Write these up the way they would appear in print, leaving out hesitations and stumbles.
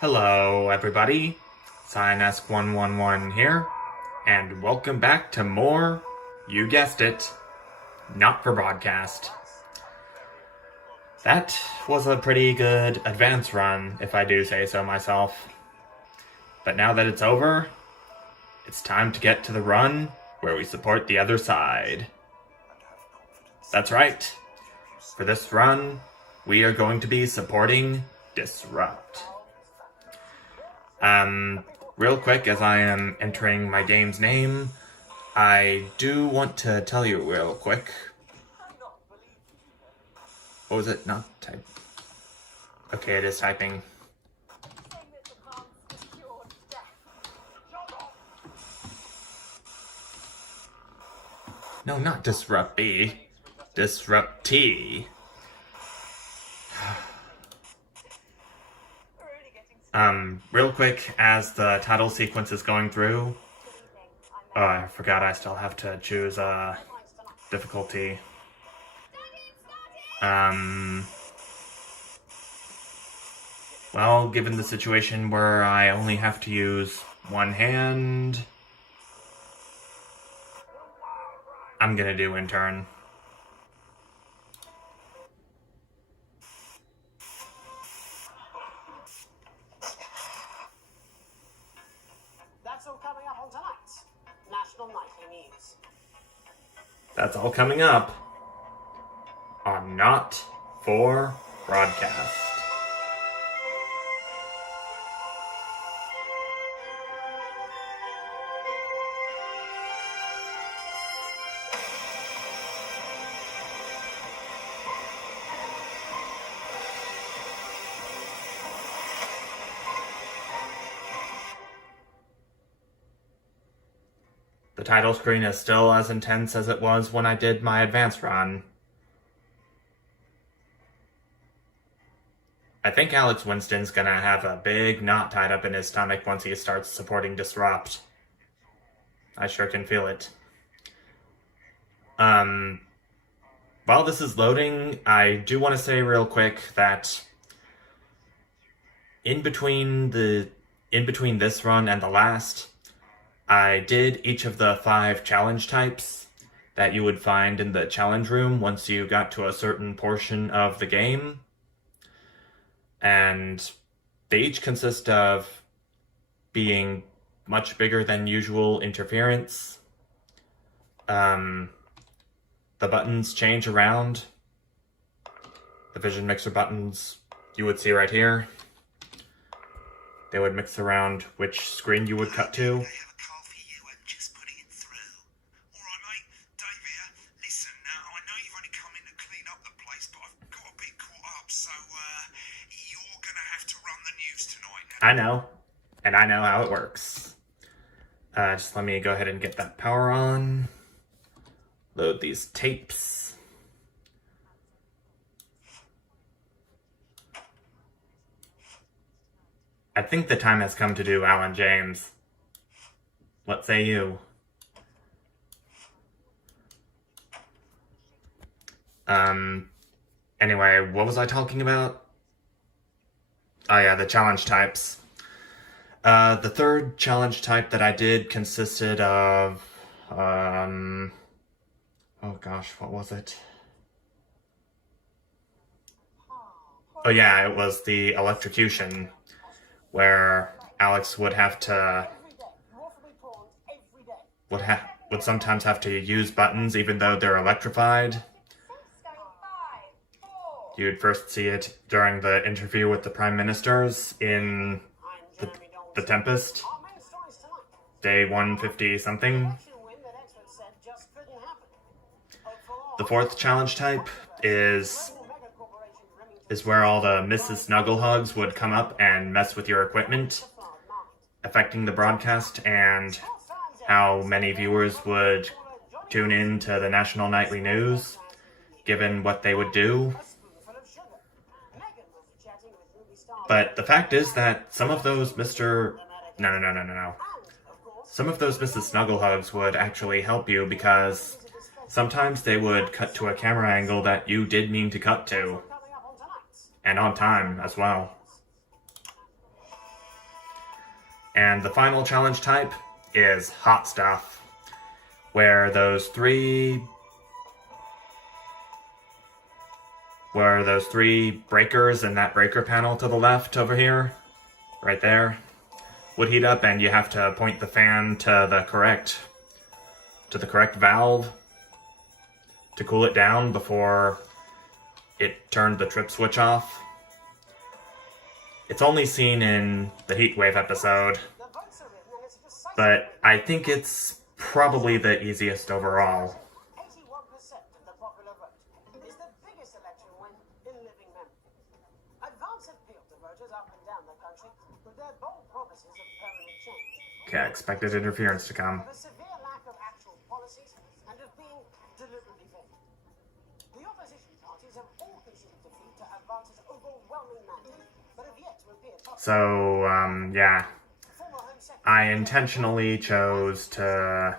Hello everybody, Signesk111 here, and welcome back to more, you guessed it, not for broadcast. That was a pretty good advance run, if I do say so myself. But now that it's over, it's time to get to the run where we support the other side. That's right, for this run, we are going to be supporting Disrupt. Real quick, as I am entering my game's name, I do want to tell you real quick. What was it? Not type. Okay, it is typing. No, not Disrupt B. Disrupt T. Real quick, as the title sequence is going through, oh, I forgot I still have to choose difficulty. Well, given the situation where I only have to use one hand, I'm gonna do intern. That's all coming up on tonight's National Nightly News. That's all coming up on Not For Broadcast. The title screen is still as intense as it was when I did my advance run. I think Alex Winston's gonna have a big knot tied up in his stomach once he starts supporting Disrupt. I sure can feel it. While this is loading, I do want to say real quick that in between this run and the last, I did each of the 5 challenge types that you would find in the challenge room once you got to a certain portion of the game. And they each consist of being much bigger than usual interference. The buttons change around. The vision mixer buttons you would see right here. They would mix around which screen you would cut to. I know, and I know how it works. Just let me go ahead and get that power on. Load these tapes. I think the time has come to do Alan James. What say you? Anyway, what was I talking about? Oh yeah, the challenge types. The third challenge type that I did consisted of, oh gosh, what was it? Oh yeah, it was the electrocution, where Alex would have to, would sometimes have to use buttons even though they're electrified. You'd first see it during the interview with the Prime Ministers in the Tempest, day 150-something. The fourth challenge type is where all the Mrs. Snugglehugs would come up and mess with your equipment, affecting the broadcast and how many viewers would tune in to the National Nightly News, given what they would do. But the fact is that some of those Some of those Mrs. Snugglehugs would actually help you because sometimes they would cut to a camera angle that you did mean to cut to. And on time as well. And the final challenge type is hot stuff, where those three breakers in that breaker panel to the left over here, right there, would heat up, and you have to point the fan to the correct valve to cool it down before it turned the trip switch off. It's only seen in the Heatwave episode, but I think it's probably the easiest overall. 81% of the popular vote is the biggest election win in living memory. Advance appealed to voters up and down the country with their bold promises of permanent change. Okay, I expected interference to come. Of a severe lack of actual policies and of being deliberately vague. The opposition parties have all conceded defeat to Advance's overwhelming mandate, but have yet to appear top. So, yeah. Former Home Secretary I intentionally chose to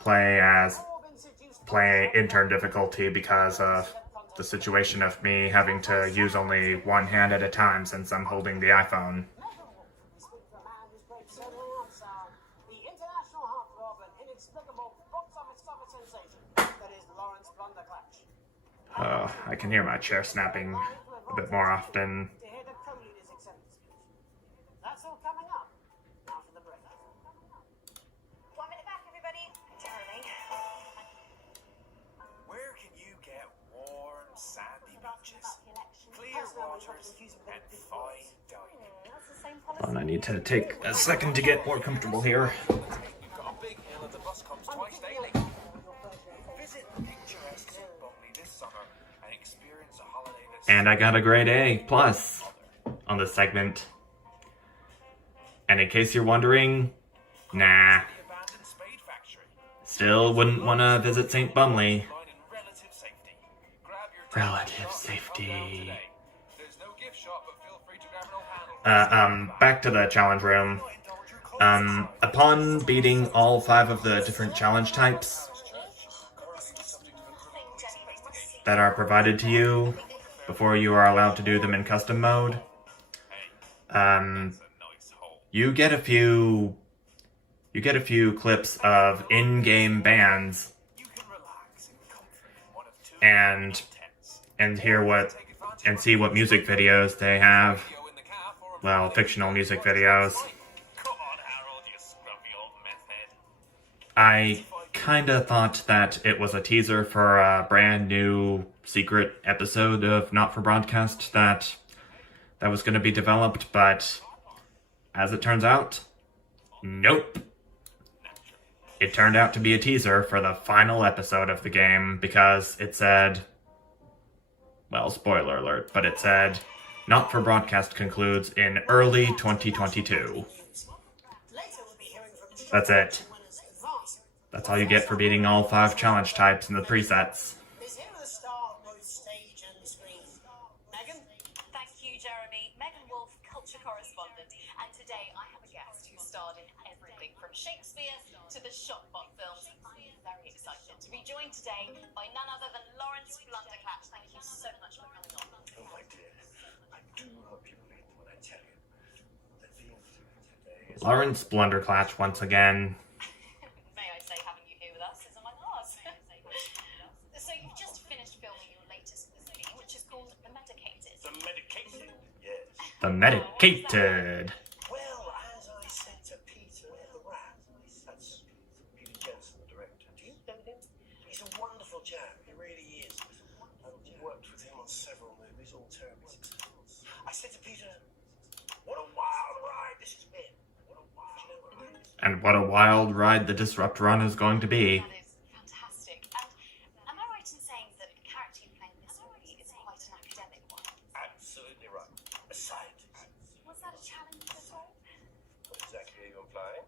play intern difficulty because of the situation of me having to use only one hand at a time since I'm holding the iPhone. the international heartthrob and inexplicable box office sensation that is Lawrence Blunderclatch. I can hear my chair snapping a bit more often. To hear the co-leader's acceptance speech. That's all coming up after the break. 1 minute back, everybody. Jeremy. Where can you get warm, sandy beaches, clear waters, and fine dining? That's the same policy. And I need to take a second to get more comfortable here. You've got a big hill and the bus comes twice daily. Visit the picturesque St. Bonley this summer and experience a holiday that's... And I got a grade A plus on this segment. And in case you're wondering, nah. The abandoned spade factory. Still wouldn't want to visit St. Bumley. In relative safety. Grab your Relative shop and come safety. down today. There's no gift shop, but feel free to grab an old handle. Back to the challenge room. Upon beating all 5 of the different challenge types that are provided to you before you are allowed to do them in custom mode, you get a few clips of in-game bands You can relax in comfort in one of two tents. and see what music videos they have. Go in the caf or Well, fictional music videos. Come on, Harold, you scruffy old meth head. I kinda thought that it was a teaser for a brand new secret episode of Not for Broadcast that was gonna be developed, but as it turns out, nope. It turned out to be a teaser for the final episode of the game because it said, well, spoiler alert, but it said, Not for Broadcast concludes in early 2022. Later we'll be hearing from That's it. winners Advance. That's all you get for beating all 5 challenge types in the presets. Is here the star of both stage and screen. Megan? Thank you, Jeremy. Megan Wolf, culture correspondent. And today I have a guest who starred in everything from Shakespeare to the Shotbot films. I'm very excited to be joined today by none other than Lawrence Blunderclatch. Thank you so much for coming on. Oh, my dear, I do hope you believe when I tell you that the interview today is... Lawrence Blunderclatch once again. May I say, having you here with us is on my class. So you've just finished filming your latest movie, which is called The Medicated. The medicated, yes. The Medicated. Well, as I said to Peter the Rat, that's Peter Jensen, the director. Do you know him? He's a wonderful chap, he really is. I've worked with him on several movies, all terribly successful. I said to Peter, what a wild ride this has been. What a wild... Do you know what I mean? And what a wild ride the Disrupt Run is going to be. That is fantastic. And am I right in saying that the character you play in this movie is quite an academic one? Absolutely right. A scientist. Was that a challenge at all? What exactly are you implying?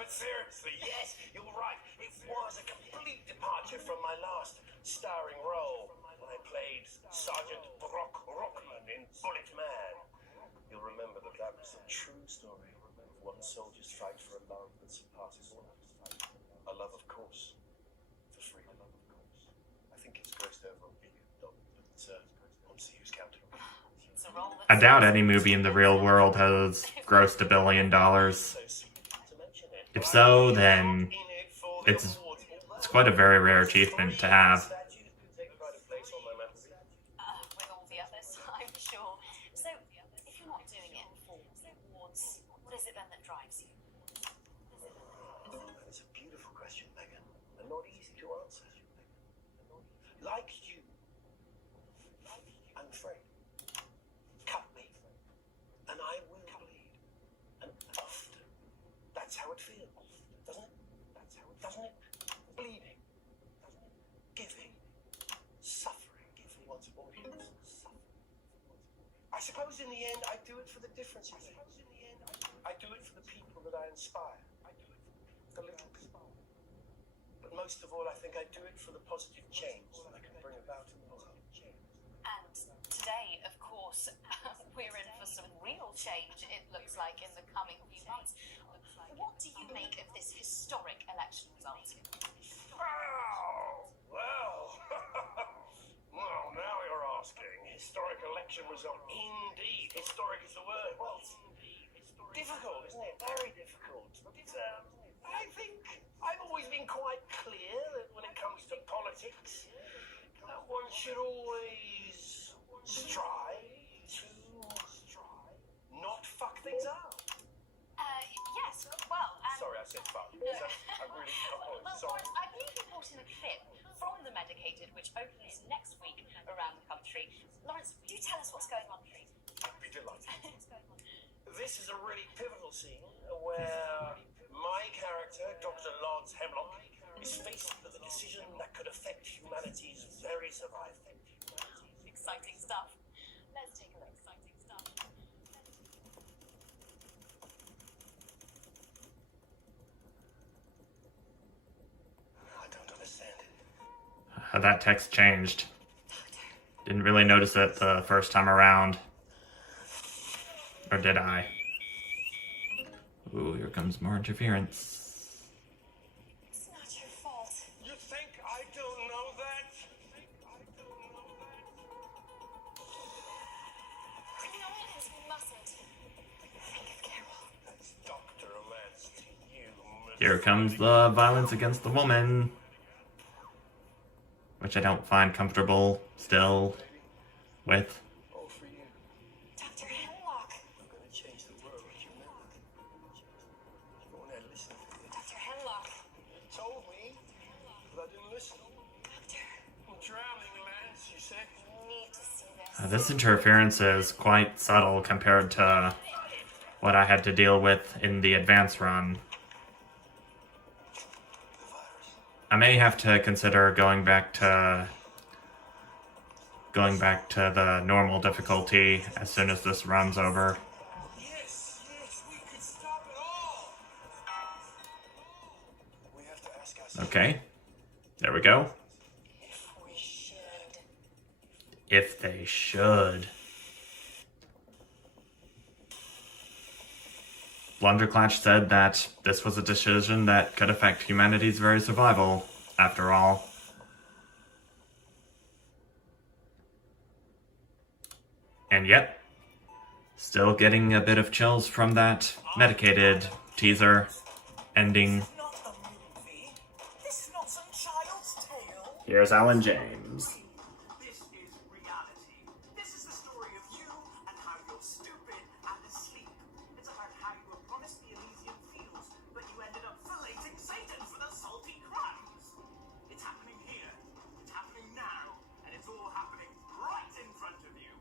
But seriously, yes, you're right. It was a complete departure from my last starring role when I played Sergeant Brock Rockman in Bullet Man. You'll remember that that was a true story of one soldier's fight for a love that surpasses all others. A love, of course, for freedom. I think it's grossed over $1 billion, but we'll see who's counting. It's a role I that's doubt any movie in the real world has grossed $1 billion. If so, then it's quite a very rare achievement to have. with all the others, I'm sure. So, if you're not doing it for awards, what is it then that drives you? That's a beautiful question, Megan, and not easy to answer. Like you, I'm afraid. Cut me, and I will bleed. And often, that's how it feels, doesn't it? Doesn't it? Bleeding, doesn't it? Giving, suffering, giving wants audience, suffering. I suppose in the end, I do it for the difference it makes. I do it for the people that I inspire. The little people. But most of all, I think I do it for the positive change that I can bring about in the world. And today, of course, we're in for some real change, it looks like, in the coming few months. What do you make of this historic election result? Oh, well. Well, now you're asking. Historic election result. Indeed. Historic is the word. Well, it's difficult, isn't it? Very difficult. But I think I've always been quite clear that when it comes to politics, one should always strive to not fuck things up. Yes, well, and... Sorry, I said fuck. I really Well, sorry. Lawrence, I believe you brought in a clip from The Medicated, which opens next week around the country. Lawrence, do tell us what's going on, please. I'd be delighted. What's going on? This is a really pivotal scene where my character, Dr. Lodz Hemlock, is faced with a decision that could affect humanity's very survival. Exciting stuff. Let's take a look. Exciting stuff. I don't understand it. That text changed. Didn't really notice it the first time around. Or did I? Ooh, here comes more interference. It's not your fault. You think I don't know that? Because we mustn't think of Carol. That's Dr. Romance to you, Miss. Here comes the violence against the woman. Which I don't find comfortable still with. All for you. Dr. Hemlock. I'm gonna change the world, you know. You won't listen to me. Dr. Hemlock. You told me, but I didn't listen. Doctor, I'm drowning, Lance, you said. you need to see this. This interference is quite subtle compared to what I had to deal with in the advance run. I may have to consider going back to the normal difficulty as soon as this run's over. Yes, we could stop it all. We have to ask ourselves Okay. There we go. If we should. If they should. Blunderclatch said that this was a decision that could affect humanity's very survival, after all. And yet, still getting a bit of chills from that medicated teaser ending. Not a movie. This is not some child's tale. Here's Alan James. This is reality. This is the story of you and how you're stupid and asleep. It's about how you were promised the Elysian fields, but you ended up filleting Satan for the salty crumbs. It's happening here. It's happening now. And it's all happening right in front of you.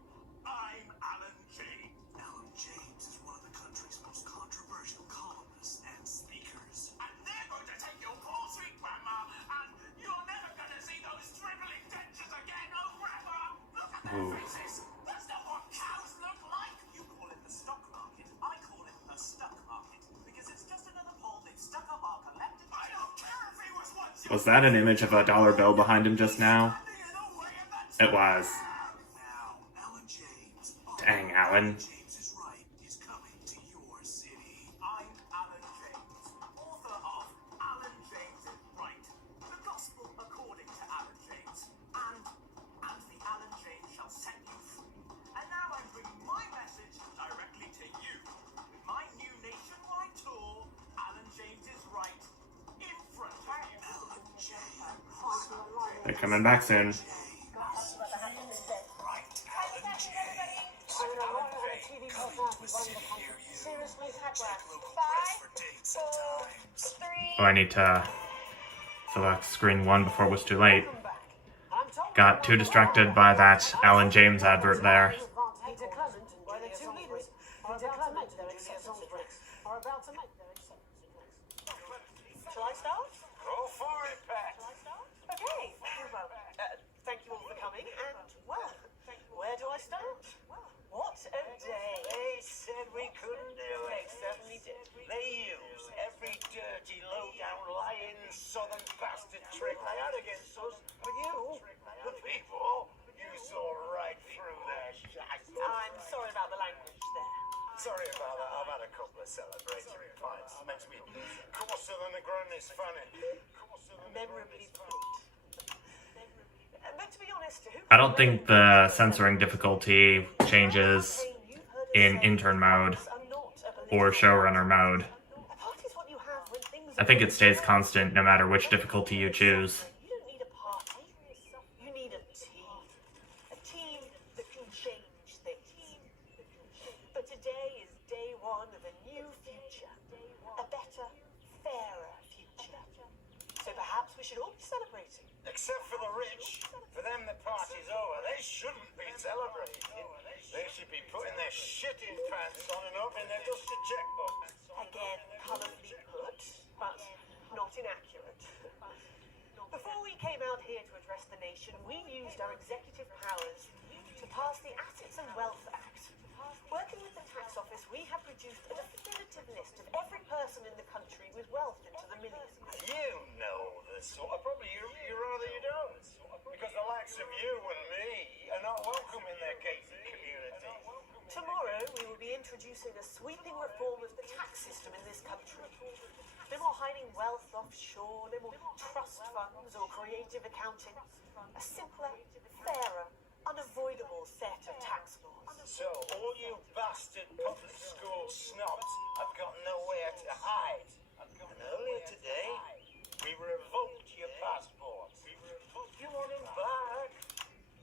I'm Alan James. Alan James is one of the country's most controversial columnists and speakers. And they're going to take your poor sweet grandma, and you're never going to see those dribbling dentures again, oh grandma! Look at their faces! That's not what cows look like! You call it the stock market. I call it the stuck market. Because it's just another pole they've stuck up our collective... I don't care if he was once... Was that an image of a dollar bill behind him just now? It was. Now, Alan James. Dang, Alan. James is right. He's coming to your city. I'm Alan James, author of Alan James is Right. The Gospel according to Alan James. And the Alan James shall set you free. And now I'm bringing They're coming back soon. Oh, I need to select screen 1 before it was too late. Got too distracted by that Alan James advert there. Shall I start? Go for it, Pat. Okay. Well, thank you all for coming. And, well, where do I start? What a day. They said we couldn't do it, except we did. They used every dirty, low-down, lying, southern bastard trick they had against us. But you, the people, you saw right through their shite. I'm sorry about the language there. Sorry about that. I've had a couple of celebratory pints. It makes me coarser than the Granny's fanny. Memorably put. But to be honest, who I don't think the censoring difficulty changes in intern mode or showrunner mode. I think it stays constant no matter which difficulty you choose. You don't need a party. You need a team. A team that can change things. But today is day one of a new future. A better, fairer future. So perhaps we should all be celebrating. Except for the rich. For them, the party's over. They shouldn't be celebrating. They should be putting their shitting pants on and opening their dusty checkbook. Again, colourfully put, but not inaccurate. Before we came out here to address the nation, we used our executive powers to pass the Assets and Wealth Act. Working with the tax office, we have produced a definitive list of every person in the country with wealth into the millions. You know the sort of probably you rather you don't. Because the likes of you and me are not welcome in their gated community. Tomorrow, we will be introducing a sweeping reform of the tax system in this country. No more hiding wealth offshore, no more trust funds or creative accounting. A simpler, fairer, unavoidable set of tax laws. So all you bastard public school snobs have got nowhere to hide. And earlier today, we revoked your passports. You want him back?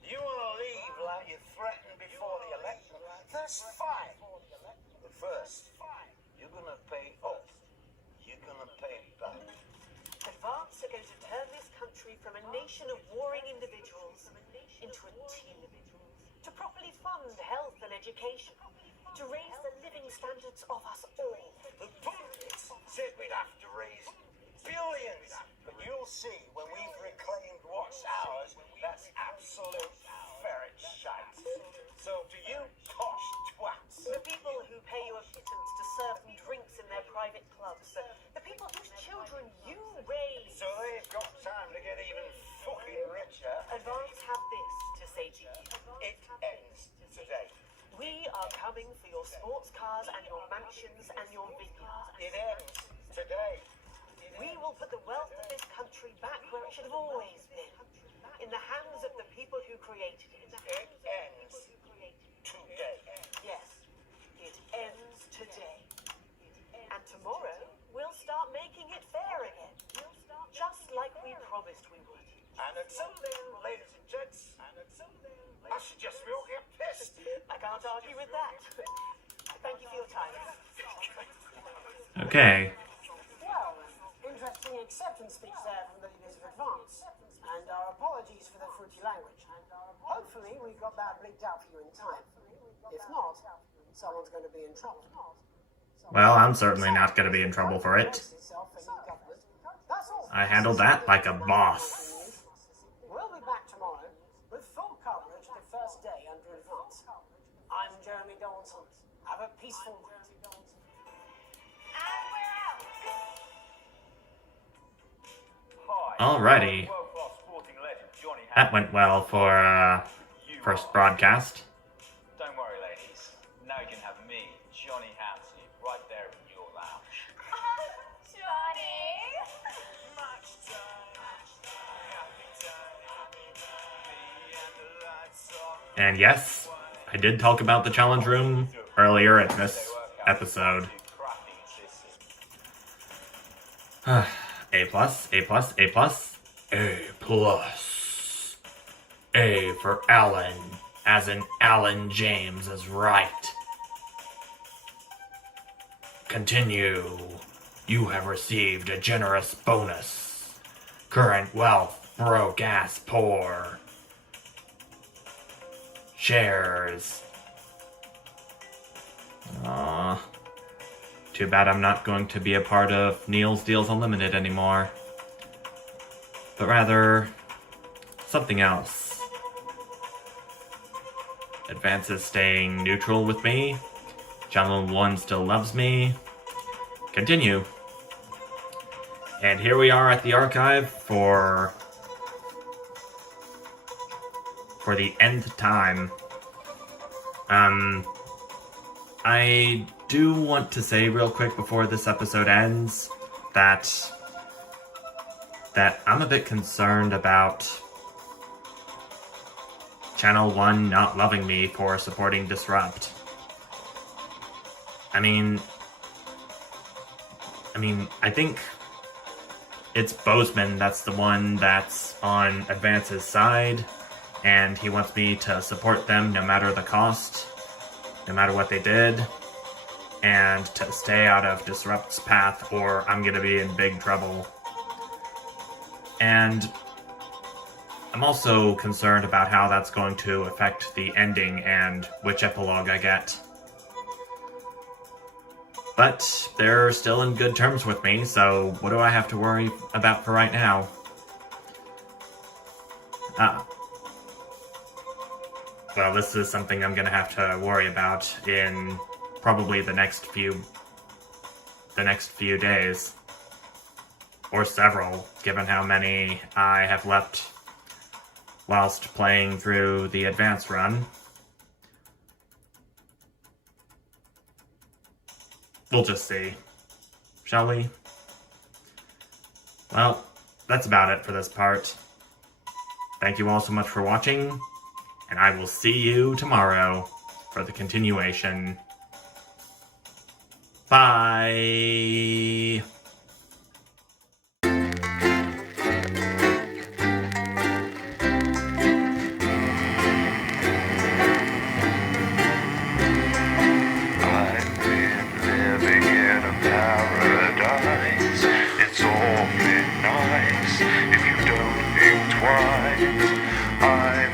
You want to leave like you threatened before the election? That's fine. But first, you're going to pay up. You're going to pay back. Advance are going to turn this country from a nation of warring individuals into a team. To properly fund health and education. To raise the living standards of us all. The pundits said we'd have to raise billions. But you'll see when we've reclaimed what's ours, that's absolute ferret shite. So to you posh twats, The people who pay you a pittance to serve them drinks in their private clubs. The people whose children you raise. so they've got time to get even fucking richer. Advance have this to say to you. It ends today. We are coming for your sports cars and your mansions and your vineyards. It ends today. We will put the wealth of this country back where it should have always been. In the hands of the people who created it. It ends today. Yes, it ends today. And tomorrow, we'll start making it fair again. Just like we promised we would. And until then, ladies and gents, I suggest we all get pissed. I can't argue with that. Thank you for your time. Okay. Well, interesting acceptance speech there from the leaders of Advance, and our apologies for the fruity language. Hopefully we got that bleeped out for you in time. If not, someone's going to be in trouble. Well, I'm certainly not going to be in trouble for it. I handled that like a boss. We'll be back tomorrow with full coverage of the first day under Advance. I'm Jeremy Donaldson. Have a peaceful night. And we're out. Alrighty. World-class sporting legend Johnny That went well for first broadcast. Don't worry, ladies. Now you can have me, Johnny Hampson, right there in your lounge. Johnny. And yes, I did talk about the challenge room earlier in this episode. A plus, A plus, A plus, A plus. A for Alan, as in Alan James is right. Continue. You have received a generous bonus. Current wealth, broke ass poor. Shares. Aww. Too bad I'm not going to be a part of Neil's Deals Unlimited anymore. But rather, something else. Advance is staying neutral with me. Channel 1 still loves me. Continue. And here we are at the archive for the nth time. I do want to say real quick before this episode ends that I'm a bit concerned about Channel 1 not loving me for supporting Disrupt. I mean, I think it's Bozeman that's the one that's on Advance's side, and he wants me to support them no matter the cost, no matter what they did, and to stay out of Disrupt's path or I'm gonna be in big trouble. And I'm also concerned about how that's going to affect the ending and which epilogue I get. But they're still in good terms with me, so what do I have to worry about for right now? Well, this is something I'm gonna have to worry about in probably the next few days. Or several, given how many I have left whilst playing through the advance run. We'll just see. Shall we? Well, that's about it for this part. Thank you all so much for watching, and I will see you tomorrow for the continuation. Bye! It's awfully nice if you don't think twice. I'm